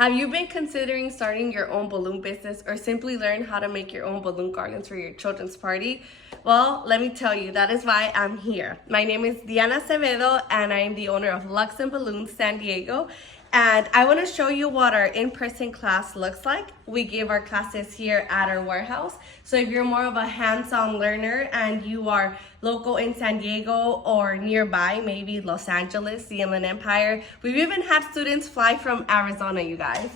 Have you been considering starting your own balloon business or simply learn how to make your own balloon garlands for your children's party? Well, let me tell you, that is why I'm here. My name is Diana Acevedo and I am the owner of Luxan Balloon San Diego. And I want to show you what our in-person class looks like. We give our classes here at our warehouse. So if you're more of a hands-on learner and you are local in San Diego or nearby, maybe Los Angeles, the Inland Empire, we've even had students fly from Arizona, you guys.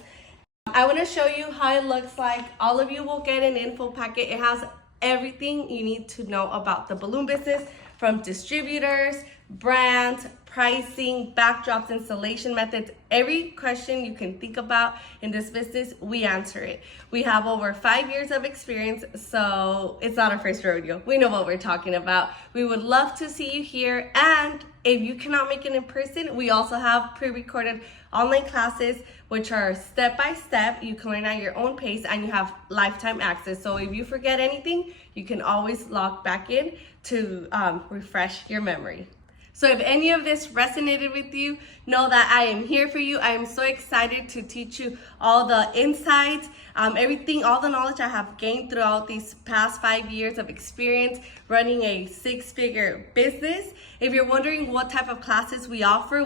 I want to show you how it looks like. All of you will get an info packet. It has everything you need to know about the balloon business, from distributors, brands, pricing, backdrops, installation methods. Every question you can think about in this business, we answer it. We have over 5 years of experience, so it's not our first rodeo. We know what we're talking about. We would love to see you here, and if you cannot make it in person, we also have pre-recorded online classes which are step-by-step. You can learn at your own pace and you have lifetime access. So if you forget anything, you can always log back in to refresh your memory. So if any of this resonated with you, know that I am here for you. I am so excited to teach you all the insights, everything, all the knowledge I have gained throughout these past 5 years of experience running a 6-figure business. If you're wondering what type of classes we offer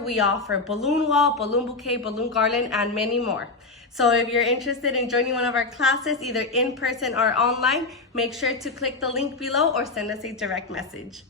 balloon wall, balloon bouquet, balloon garland, and many more. So if you're interested in joining one of our classes, either in person or online, make sure to click the link below or send us a direct message.